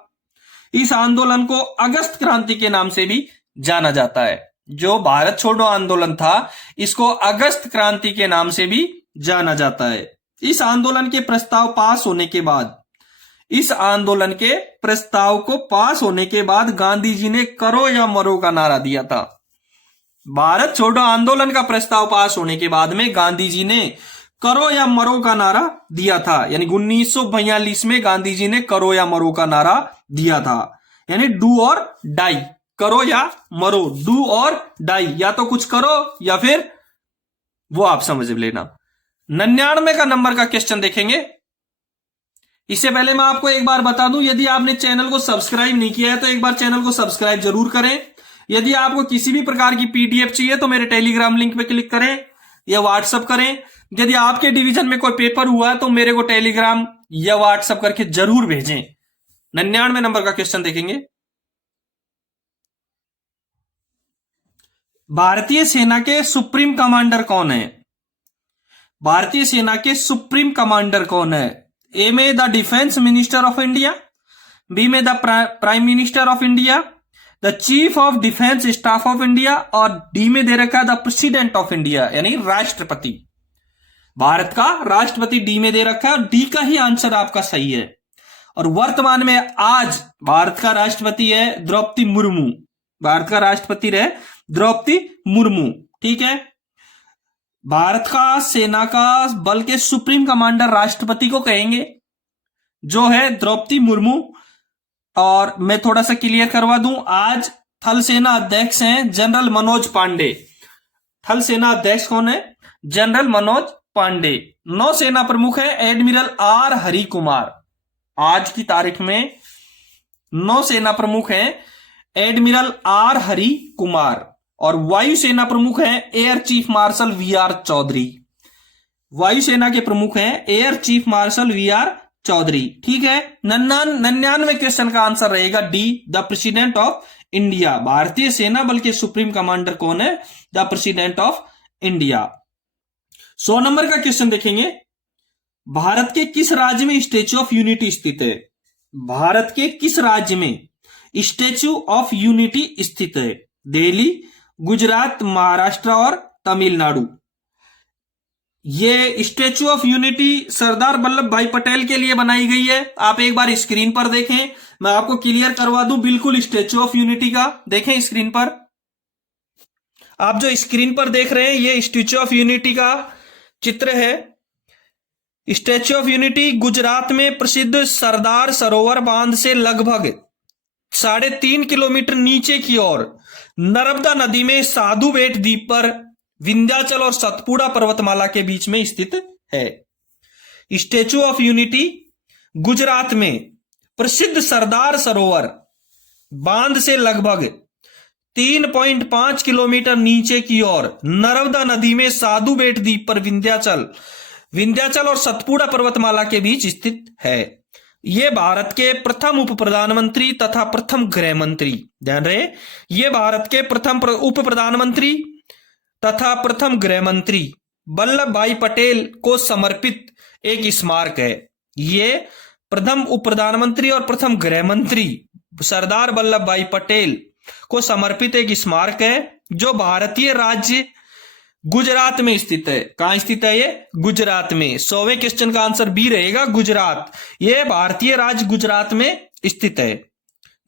इस आंदोलन को अगस्त क्रांति के नाम से भी जाना जाता है। जो भारत छोड़ो आंदोलन था इसको अगस्त क्रांति के नाम से भी जाना जाता है। इस आंदोलन के प्रस्ताव पास होने के बाद, इस आंदोलन के प्रस्ताव को पास होने के बाद गांधी जी ने करो या मरो का नारा दिया था। भारत छोड़ो आंदोलन का प्रस्ताव पास होने के बाद में गांधी जी ने करो या मरो का नारा दिया था। यानी 1942 में गांधी जी ने करो या मरो का नारा दिया था। यानी डू और डाई, करो या मरो, डू और डाई, या तो कुछ करो या फिर वो आप समझ लेना। 99 का नंबर का क्वेश्चन देखेंगे। इससे पहले मैं आपको एक बार बता दूं, यदि आपने चैनल को सब्सक्राइब नहीं किया है तो एक बार चैनल को सब्सक्राइब जरूर करें। यदि आपको किसी भी प्रकार की पीडीएफ चाहिए तो मेरे टेलीग्राम लिंक पे क्लिक करें या व्हाट्सएप करें। यदि आपके डिवीजन में कोई पेपर हुआ है तो मेरे को टेलीग्राम या व्हाट्सएप करके जरूर भेजें। 99 नंबर का क्वेश्चन देखेंगे। भारतीय सेना के सुप्रीम कमांडर कौन है? भारतीय सेना के सुप्रीम कमांडर कौन है? ए में the defence minister of India, B में the prime minister of India, the chief of defence staff of India, और डी में दे रखा है द प्रेसिडेंट ऑफ इंडिया यानी राष्ट्रपति। भारत का राष्ट्रपति डी में दे रखा है और डी का ही आंसर आपका सही है। और वर्तमान में आज भारत का राष्ट्रपति है द्रौपदी मुर्मू। भारत का राष्ट्रपति रहे द्रौपदी मुर्मू। ठीक है, भारत का सेना का बल के सुप्रीम कमांडर राष्ट्रपति को कहेंगे, जो है द्रौपदी मुर्मू। और मैं थोड़ा सा क्लियर करवा दूं, आज थल सेना अध्यक्ष हैं जनरल मनोज पांडे। थल सेना अध्यक्ष कौन है? जनरल मनोज पांडे। नौसेना प्रमुख है एडमिरल आर हरि कुमार। आज की तारीख में नौसेना प्रमुख है एडमिरल आर हरि कुमार। और वायुसेना प्रमुख है air chief marshal V R Chaudhary. वायुसेना के प्रमुख हैं air chief marshal V R Chaudhary. ठीक है, 99वें क्वेश्चन का आंसर रहेगा D, the president of India. भारतीय सेना बल के सुप्रीम कमांडर कौन है? The president of India. 100 number का क्वेश्चन देखेंगे। भारत के किस राज्य में स्टैच्यू ऑफ यूनिटी स्थित है? भारत के किस राज्य में स्टैच्यू ऑफ यूनिटी स्थित है? दिल्ली, गुजरात, महाराष्ट्र और तमिलनाडु। ये statue of unity Sardar Vallabh भाई पटेल के लिए बनाई गई है। आप एक बार स्क्रीन पर देखें, मैं आपको क्लियर करवा दूं बिल्कुल स्टैच्यू ऑफ यूनिटी का। देखें स्क्रीन पर, आप जो स्क्रीन पर देख रहे हैं ये स्टैच्यू ऑफ यूनिटी का चित्र है। स्टैच्यू ऑफ यूनिटी गुजरात में प्रसिद्ध सरदार सरोवर बांध से लगभग 3.5 किलोमीटर नीचे की ओर नर्मदा नदी में साधु बेट द्वीप पर विंध्याचल और सतपुड़ा पर्वतमाला के बीच में स्थित है। स्टैच्यू ऑफ यूनिटी गुजरात में प्रसिद्ध सरदार सरोवर बांध से लगभग 3.5 किलोमीटर नीचे की ओर नर्मदा नदी में साधु बेट द्वीप पर विंध्याचल और सतपुड़ा पर्वतमाला के बीच स्थित है। ये भारत के प्रथम उप प्रधानमंत्री तथा प्रथम गृह मंत्री, ध्यान रहे, ये भारत के प्रथम उप प्रधानमंत्री तथा प्रथम गृह मंत्री वल्लभ भाई पटेल को समर्पित एक स्मारक है। ये प्रथम उप प्रधानमंत्री और प्रथम गृह मंत्री सरदार वल्लभ भाई पटेल को समर्पित एक स्मारक है जो भारतीय राज्य गुजरात में स्थित है। कहां स्थित है ये? गुजरात में। 100वें क्वेश्चन का आंसर बी रहेगा, गुजरात। ये भारतीय राज्य गुजरात में स्थित है।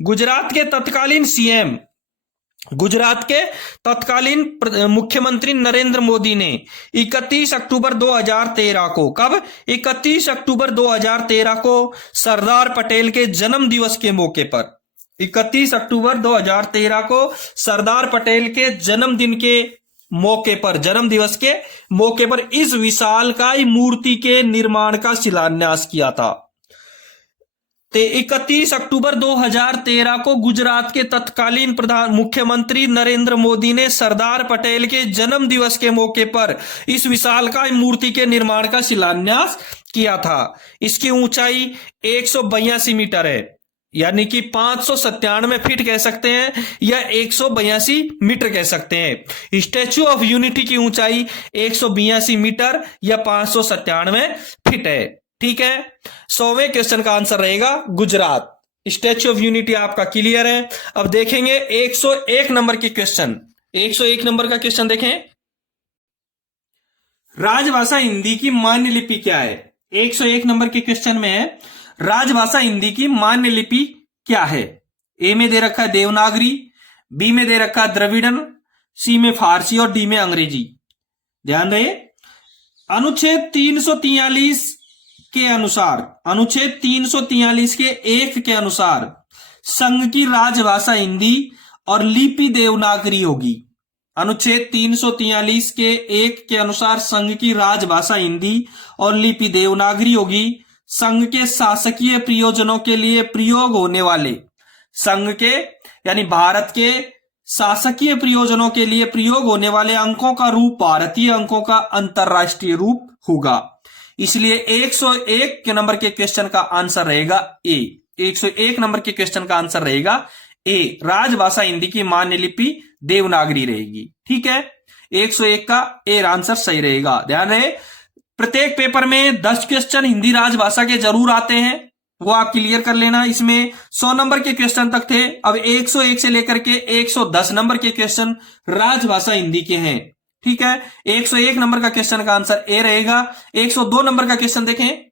गुजरात के तत्कालीन सीएम, गुजरात के तत्कालीन मुख्यमंत्री नरेंद्र मोदी ने 31 अक्टूबर 2013 को, कब? 31 अक्टूबर 2013 को सरदार पटेल के जन्म दिवस के मौके पर, 31 अक्टूबर 2013 को सरदार पटेल के जन्मदिन के मौके पर, जन्म दिवस के मौके पर इस विशालकाय मूर्ति के निर्माण का शिलान्यास किया था। 31 अक्टूबर 2013 को गुजरात के तत्कालीन मुख्यमंत्री नरेंद्र मोदी ने सरदार पटेल के जन्म दिवस के मौके पर इस विशालकाय मूर्ति के निर्माण का शिलान्यास किया था। इसकी ऊंचाई 182 मीटर है, यानी कि 597 फीट कह सकते हैं या 182 मीटर कह सकते हैं। स्टैच्यू ऑफ यूनिटी की ऊंचाई 182 मीटर या 597 फीट है। ठीक है, 100वें क्वेश्चन का आंसर रहेगा गुजरात। स्टैच्यू ऑफ यूनिटी आपका क्लियर है। अब देखेंगे 101 नंबर की क्वेश्चन। 101 नंबर का क्वेश्चन देखें। राजभाषा हिंदी की मान्य लिपि क्या है? 101 नंबर के क्वेश्चन में है राजभाषा हिंदी की मान्य लिपि क्या है? ए में दे रखा है देवनागरी, बी में दे रखा है द्रविड़न, सी में फारसी और डी में अंग्रेजी। ध्यान रहे, अनुच्छेद 343 के अनुसार, अनुच्छेद 343 के 1 के अनुसार संघ की राजभाषा हिंदी और लिपि देवनागरी होगी। अनुच्छेद 343 के 1 के अनुसार संघ की राजभाषा हिंदी और लिपि देवनागरी होगी। संघ के शासकीय प्रयोजनों के लिए प्रयोग होने वाले, संघ के यानी भारत के शासकीय प्रयोजनों के लिए प्रयोग होने वाले अंकों का रूप भारतीय अंकों का अंतरराष्ट्रीय रूप होगा। इसलिए 101 के नंबर के क्वेश्चन का आंसर रहेगा ए। 101 नंबर के क्वेश्चन का आंसर रहेगा ए। राजभाषा हिंदी की मान्य लिपि देवनागरी रहेगी। ठीक है, 101 का ए आंसर सही रहेगा। ध्यान रहे, प्रत्येक पेपर में 10 क्वेश्चन हिंदी राजभाषा के जरूर आते हैं, वो आप क्लियर कर लेना। इसमें 100 नंबर के क्वेश्चन तक थे, अब 101 से लेकर के 110 नंबर के क्वेश्चन राजभाषा हिंदी के हैं। ठीक है, 101 नंबर का क्वेश्चन का आंसर ए रहेगा। 102 नंबर का क्वेश्चन देखें,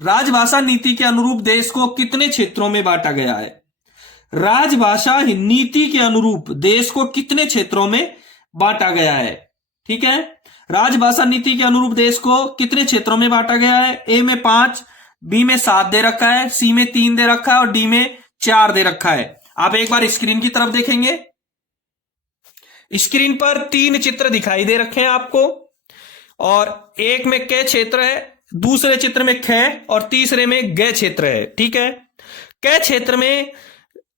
राजभाषा नीति के अनुरूप देश को कितने क्षेत्रों में बांटा गया है? राजभाषा नीति के अनुरूप देश को कितने क्षेत्रों में बांटा गया है? ठीक है, राजभाषा नीति के अनुरूप देश को कितने क्षेत्रों में बांटा गया है? ए में 5, बी में 7 दे रखा है, सी में 3 दे रखा है और डी में 4 दे रखा है। आप एक बार स्क्रीन की तरफ देखेंगे, स्क्रीन पर 3 चित्र दिखाई दे रखे हैं आपको, और एक में क क्षेत्र है, दूसरे चित्र में ख और तीसरे में ग क्षेत्र है। ठीक है, क क्षेत्र में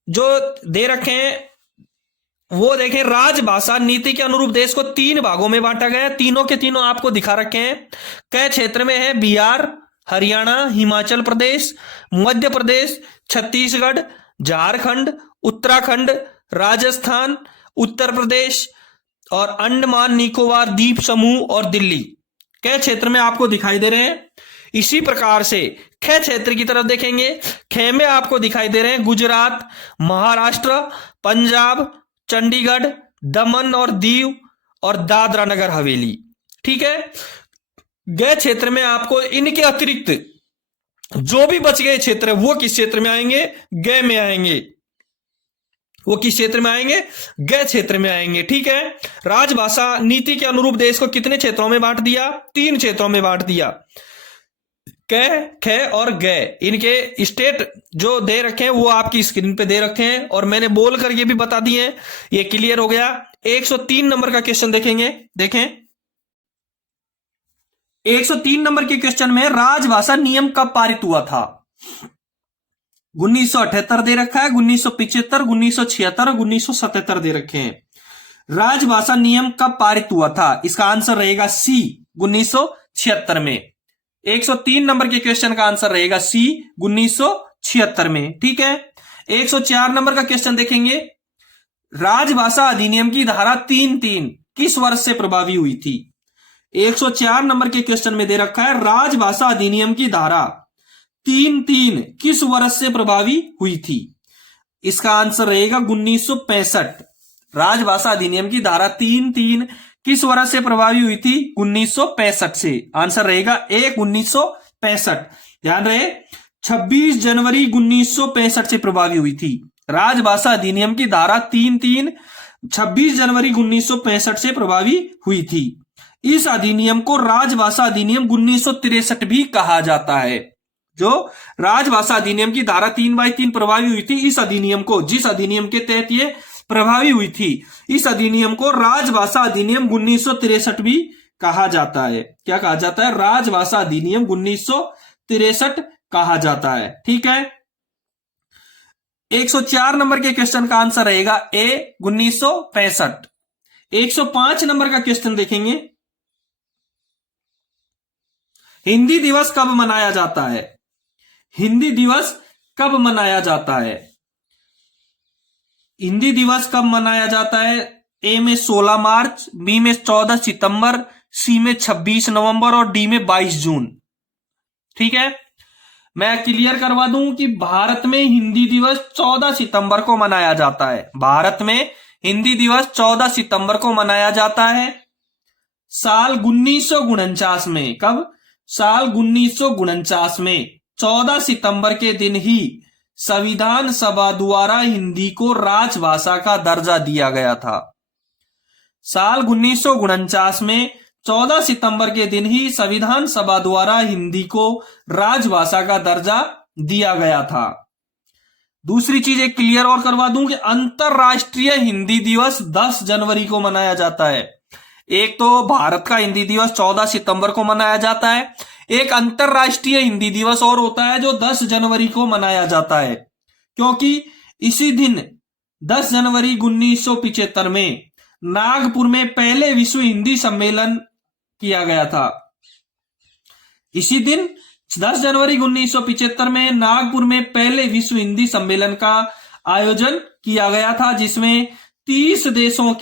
जो दे रखे हैं वो देखें, राजभाषा नीति के अनुरूप देश को 3 भागों में बांटा गया है। तीनों के तीनों आपको दिखा रखे हैं। क क्षेत्र में है बिहार, हरियाणा, हिमाचल प्रदेश, मध्य प्रदेश, छत्तीसगढ़, झारखंड, उत्तराखंड, राजस्थान, उत्तर प्रदेश और अंडमान निकोबार द्वीप समूह और दिल्ली क क्षेत्र में आपको दिखाई दे रहे हैं। इसी प्रकार से ख क्षेत्र की तरफ देखेंगे, ख में आपको दिखाई दे रहे हैं गुजरात, महाराष्ट्र, पंजाब, चंडीगढ़, दमन और दीव और दादरा नगर हवेली। ठीक है, ग क्षेत्र में आपको इनके अतिरिक्त जो भी बच गए क्षेत्र वो किस क्षेत्र में आएंगे? ग में आएंगे। वो किस क्षेत्र में आएंगे? ग क्षेत्र में आएंगे। ठीक है, राजभाषा नीति के अनुरूप देश को कितने क्षेत्रों में बांट दिया? 3 क्षेत्रों में बांट दिया। क, ख और ग, इनके स्टेट जो दे रखे हैं वो आपकी स्क्रीन पे दे रखे हैं और मैंने बोल कर ये भी बता दिए हैं। ये क्लियर हो गया। 103 नंबर का क्वेश्चन देखेंगे, देखें 103 नंबर के क्वेश्चन में राजभाषा नियम कब पारित हुआ था? 1978 दे रखा है, 1975, 1976, 1977 दे रखे हैं। राजभाषा नियम कब पारित हुआ था? इसका आंसर रहेगा सी, 1976 में। 103 नंबर के क्वेश्चन का आंसर रहेगा सी, 1976 में। ठीक है, 104 नंबर का क्वेश्चन देखेंगे, राजभाषा अधिनियम की धारा 3(3) किस वर्ष से प्रभावी हुई थी? 104 नंबर के क्वेश्चन में दे रखा है, राजभाषा अधिनियम की धारा 3(3) किस वर्ष से प्रभावी हुई थी? इसका आंसर रहेगा 1965। राजभाषा अधिनियम की धारा 3(3) किस वर्ष से प्रभावी हुई थी? 1965 से। आंसर रहेगा ए, 1965। ध्यान रहे, 26 जनवरी 1965 से प्रभावी हुई थी। राजभाषा अधिनियम की धारा 3(3) 26 जनवरी 1965 से प्रभावी हुई थी। इस अधिनियम को राजभाषा अधिनियम 1963 भी कहा जाता है। जो राजभाषा अधिनियम की धारा 3(3) प्रभावी हुई थी, इस अधिनियम को, जिस अधिनियम के तहत ये प्रभावी हुई थी, इस अधिनियम को राजभाषा अधिनियम 1963 भी कहा जाता है। क्या कहा जाता है? राजभाषा अधिनियम 1963 कहा जाता है। ठीक है, 104 नंबर के क्वेश्चन का आंसर रहेगा ए, 1965। 105 नंबर का क्वेश्चन देखेंगे, हिंदी दिवस कब मनाया जाता है? हिंदी दिवस कब मनाया जाता है? हिंदी दिवस कब मनाया जाता है? ए में 16 मार्च, बी में 14 सितंबर, सी में 26 नवंबर और डी में 22 जून। ठीक है, मैं क्लियर करवा दूं कि भारत में हिंदी दिवस 14 सितंबर को मनाया जाता है। भारत में हिंदी दिवस 14 सितंबर को मनाया जाता है। साल 1949 में, कब? साल 1949 में 14 सितंबर के दिन ही संविधान सभा द्वारा हिंदी को राजभाषा का दर्जा दिया गया था। साल 1949 में 14 सितंबर के दिन ही संविधान सभा द्वारा हिंदी को राजभाषा का दर्जा दिया गया था। दूसरी चीज एक क्लियर और करवा दूं कि अंतरराष्ट्रीय हिंदी दिवस 10 जनवरी को मनाया जाता है। एक तो भारत का हिंदी दिवस 14 सितंबर को मनाया जाता है, एक अंतरराष्ट्रीय हिंदी दिवस और होता है जो 10 जनवरी को मनाया जाता है, क्योंकि इसी दिन 10 जनवरी 1975 में नागपुर में पहले विश्व हिंदी सम्मेलन किया गया था। इसी दिन 10 जनवरी 1975 में नागपुर में पहले विश्व हिंदी सम्मेलन का आयोजन किया गया था, जिसमें 30 देशों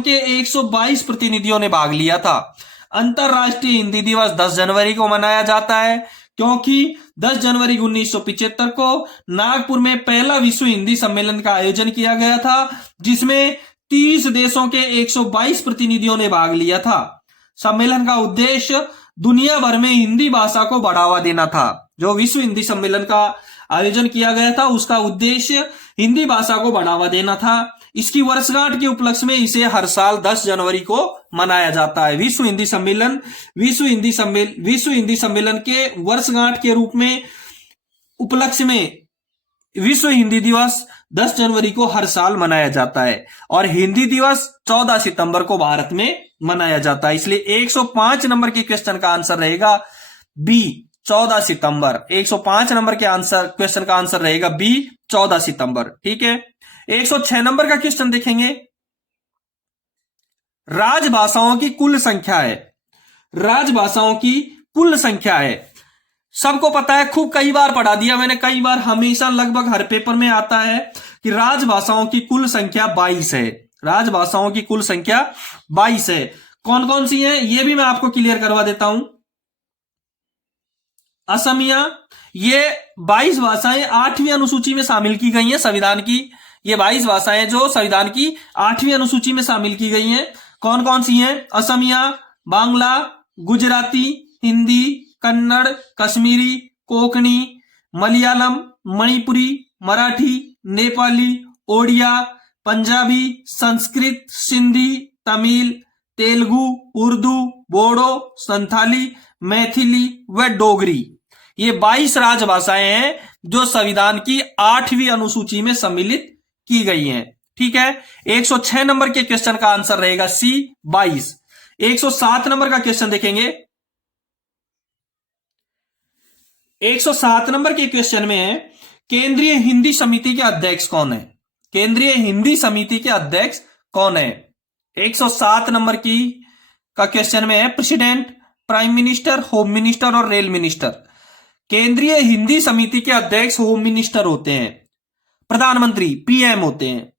के 122 प्रतिनिधियों ने भाग लिया था। अंतरराष्ट्रीय हिंदी दिवस 10 जनवरी को मनाया जाता है क्योंकि 10 जनवरी 1975 को नागपुर में पहला विश्व हिंदी सम्मेलन का आयोजन किया गया था, जिसमें 30 देशों के 122 प्रतिनिधियों ने भाग लिया था। सम्मेलन का उद्देश्य दुनिया भर में हिंदी भाषा को बढ़ावा देना था। जो विश्व हिंदी सम्मेलन का आयोजन किया गया था उसका उद्देश्य हिंदी भाषा को बढ़ावा देना था। इसकी वर्षगांठ के उपलक्ष्य में इसे हर साल 10 जनवरी को मनाया जाता है। विश्व हिंदी सम्मेलन के वर्षगांठ के रूप में उपलक्ष्य में विश्व हिंदी दिवस 10 जनवरी को हर साल मनाया जाता है और हिंदी दिवस 14 सितंबर को भारत में मनाया जाता है। इसलिए 105 नंबर के क्वेश्चन का आंसर रहेगा बी 14 सितंबर। 105 नंबर के क्वेश्चन का आंसर रहेगा बी 14 सितंबर। ठीक है, 106 नंबर का क्वेश्चन देखेंगे। राजभाषाओं की कुल संख्या है। राजभाषाओं की कुल संख्या है, सबको पता है, खूब कई बार पढ़ा दिया मैंने, कई बार, हमेशा लगभग हर पेपर में आता है कि राजभाषाओं की कुल संख्या 22 है। राजभाषाओं की कुल संख्या 22 है। कौन कौन सी है ये भी मैं आपको क्लियर करवा देता हूं। असमिया, ये 22 भाषाएं 8वीं अनुसूची में शामिल की गई हैं संविधान की। ये 22 भाषाएं जो संविधान की 8वीं अनुसूची में शामिल की गई हैं, कौन कौन सी हैं? असमिया, बांग्ला, गुजराती, हिंदी, कन्नड़, कश्मीरी, कोंकणी, मलयालम, मणिपुरी, मराठी, नेपाली, ओडिया, पंजाबी, संस्कृत, सिंधी, तमिल, तेलुगु, उर्दू, बोडो, संथाली, मैथिली व डोगरी। ये 22 राजभाषाएं हैं जो संविधान की 8वीं अनुसूची में सम्मिलित की गई हैं। ठीक है, 106 नंबर के क्वेश्चन का आंसर रहेगा सी 22। 107 नंबर का क्वेश्चन देखेंगे। 107 नंबर के क्वेश्चन में है, केंद्रीय हिंदी समिति के अध्यक्ष कौन है? केंद्रीय हिंदी समिति के अध्यक्ष कौन है? 107 नंबर का क्वेश्चन में है, president, prime minister, home minister और रेल मिनिस्टर। केंद्रीय हिंदी समिति के अध्यक्ष होम मिनिस्टर होते हैं, प्रधानमंत्री पीएम होते हैं।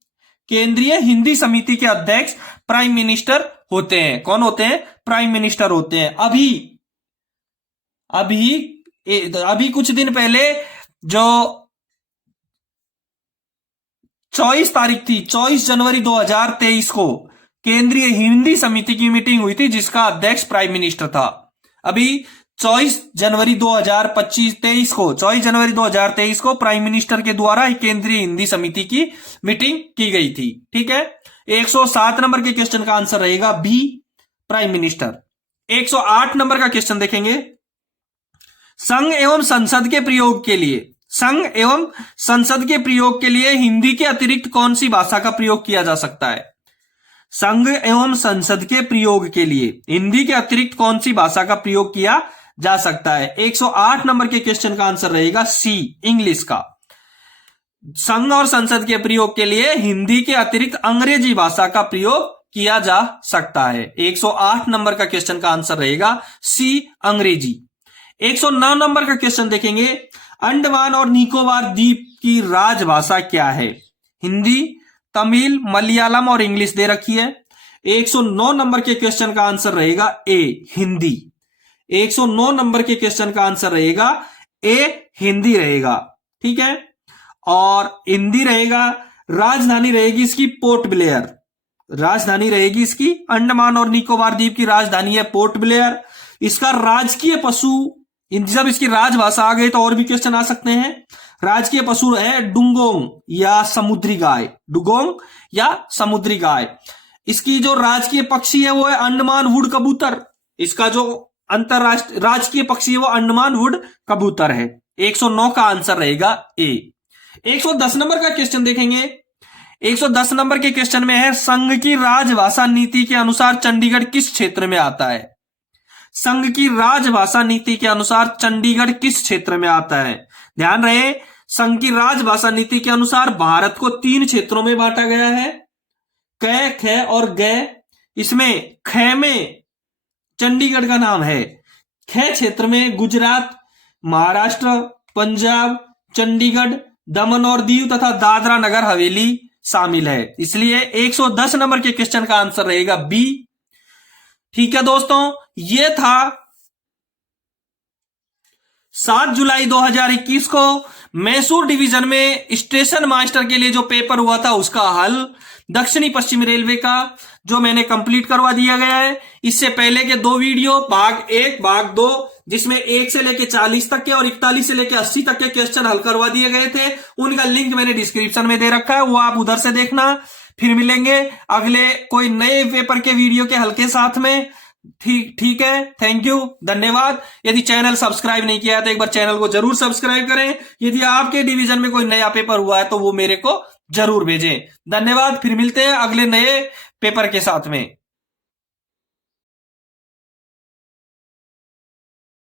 केंद्रीय हिंदी समिति के अध्यक्ष प्राइम मिनिस्टर होते हैं। कौन होते हैं? प्राइम मिनिस्टर होते हैं। अभी कुछ दिन पहले जो 24 तारीख थी, 24 जनवरी 2023 को केंद्रीय हिंदी समिति की मीटिंग हुई थी जिसका अध्यक्ष प्राइम मिनिस्टर था। अभी 24 जनवरी 2023 को प्राइम मिनिस्टर के द्वारा केंद्रीय हिंदी समिति की मीटिंग की गई थी। ठीक है, 107 नंबर के क्वेश्चन का आंसर रहेगा बी, प्राइम मिनिस्टर। 108 नंबर का क्वेश्चन देखेंगे। संघ एवं संसद के प्रयोग के लिए हिंदी के अतिरिक्त कौन सी भाषा का प्रयोग किया जा सकता है? संघ एवं संसद के प्रयोग के लिए हिंदी के अतिरिक्त कौन सी भाषा का प्रयोग किया जा सकता है? 108 नंबर के क्वेश्चन का आंसर रहेगा सी, इंग्लिश का। संघ और संसद के प्रयोग के लिए हिंदी के अतिरिक्त अंग्रेजी भाषा का प्रयोग किया जा सकता है। 108 नंबर का क्वेश्चन का आंसर रहेगा सी, अंग्रेजी। 109 नंबर का क्वेश्चन देखेंगे। अंडमान और निकोबार द्वीप की राजभाषा क्या है? हिंदी, तमिल, मलयालम और इंग्लिश दे रखी है। 109 नंबर के क्वेश्चन का आंसर रहेगा ए, हिंदी। 109 नंबर के क्वेश्चन का आंसर रहेगा ए, हिंदी रहेगा। ठीक है, और हिंदी रहेगा। राजधानी रहेगी इसकी पोर्ट ब्लेयर। राजधानी रहेगी इसकी, अंडमान और निकोबार द्वीप की राजधानी है पोर्ट ब्लेयर। इसका राजकीय पशु, जब इसकी राजभाषा आ गई तो और भी क्वेश्चन आ सकते हैं। राजकीय पशु है डुगोंग या समुद्री गाय। डुगोंग या समुद्री गाय। इसकी जो राजकीय पक्षी है वो है अंडमान वुड कबूतर। इसका जो अंतरराष्ट्रीय राजकीय पक्षी है वो अंडमान वुड कबूतर है। 109 का आंसर रहेगा ए। 110 नंबर का क्वेश्चन देखेंगे। 110 नंबर के क्वेश्चन में है, संघ की राजभाषा नीति के अनुसार चंडीगढ़ किस क्षेत्र में आता है? संघ की राजभाषा नीति के अनुसार चंडीगढ़ किस क्षेत्र में आता है? ध्यान रहे, संघ की राजभाषा नीति के अनुसार भारत को 3 क्षेत्रों में बांटा गया है, क, ख और ग। इसमें ख में चंडीगढ़ का नाम है। ख क्षेत्र में गुजरात, महाराष्ट्र, पंजाब, चंडीगढ़, दमन और दीव तथा दादरा नगर हवेली शामिल है। इसलिए 110 नंबर के क्वेश्चन का आंसर रहेगा बी। ठीक है दोस्तों, यह था 7 जुलाई 2021 को मैसूर डिवीजन में स्टेशन मास्टर के लिए जो पेपर हुआ था उसका हल दक्षिणी पश्चिम रेलवे का जो मैंने कंप्लीट करवा दिया गया है। इससे पहले के 2 वीडियो भाग 1 भाग 2 जिसमें 1 से लेके 40 तक के और 41 से लेके 80 तक के क्वेश्चन हल करवा दिए गए थे, उनका लिंक मैंने डिस्क्रिप्शन में दे रखा है, वो आप उधर से देखना। फिर मिलेंगे अगले कोई नए पेपर के वीडियो के हल के साथ में। ठीक है, थैंक यू, धन्यवाद। यदि चैनल सब्सक्राइब नहीं किया है तो एक बार चैनल को जरूर सब्सक्राइब करें। यदि आपके डिवीजन में कोई नया पेपर हुआ है तो वो मेरे को जरूर भेजें। धन्यवाद, फिर मिलते हैं अगले नए पेपर के साथ में।